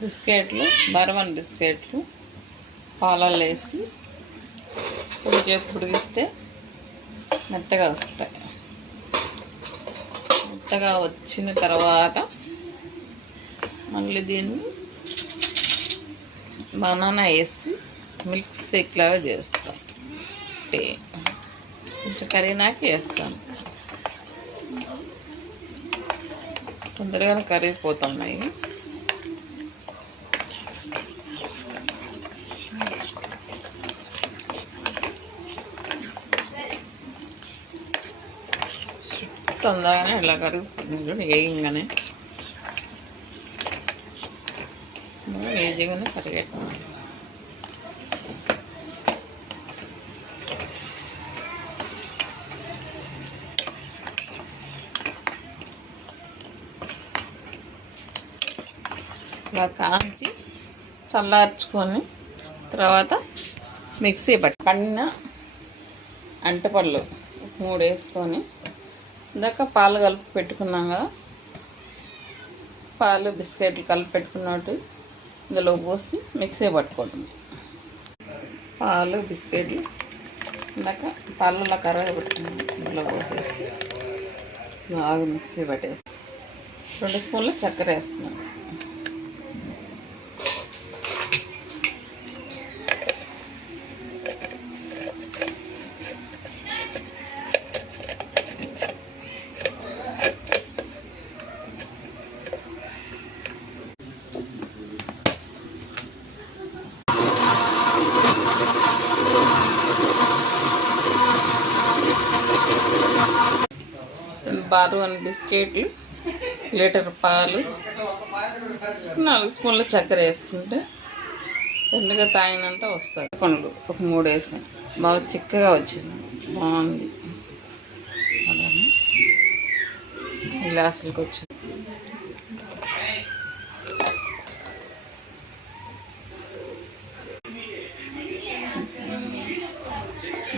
బిస్కెట్లు, బర్వన్ బిస్కెట్లు పాలల్లో వేసి కొంచెం ఉడికిస్తే మెత్తగా వస్తాయి. మెత్తగా వచ్చిన తర్వాత మళ్ళీ దీన్ని బనానా వేసి మిల్క్ షేక్ లాగా చేస్తాం. కొంచెం కరిగినాక వేస్తాను. తొందరగానే కరిగిపోతున్నాయి. తొందరగానే ఇలా కరిగిపోతుంది. వేయంగానే ఈజీగానే కరిగేస్తాం. ఇలా కాంచి చల్లార్చుకొని తర్వాత మిక్సీ పండిన అంటపళ్ళు 3 వేసుకొని ఇందాక పాలు కలిపి పెట్టుకున్నాం కదా, పాలు బిస్కెట్లు కలిపి పెట్టుకున్నట్టు ఇందులో పోసి మిక్సీ పట్టుకోవడం. పాలు బిస్కెట్లు ఇందాక పాలలో కర్రగా పెట్టుకున్నాం, ఇందులో పోసేసి బాగా మిక్సీ పట్టేసి 2 స్పూన్లు చక్కెర వేస్తున్నాం. బర్వన్ బిస్కెట్లు, లీటర్ పాలు, 4 స్పూన్ల చక్కెర వేసుకుంటే రెండుగా తాగినంత వస్తుంది. పండ్లు ఒక 3 వేసాను, బాగా చిక్కగా వచ్చింది, బాగుంది. అలానే గ్లాసులకు వచ్చింది.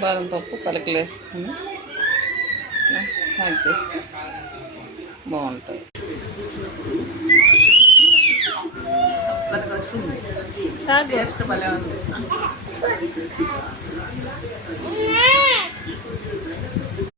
బాదం పప్పు పలుకులు వేసుకుని సాగు చేస్తే బాగుంటుంది. మనకు వచ్చింది టేస్ట్ భలే ఉంది.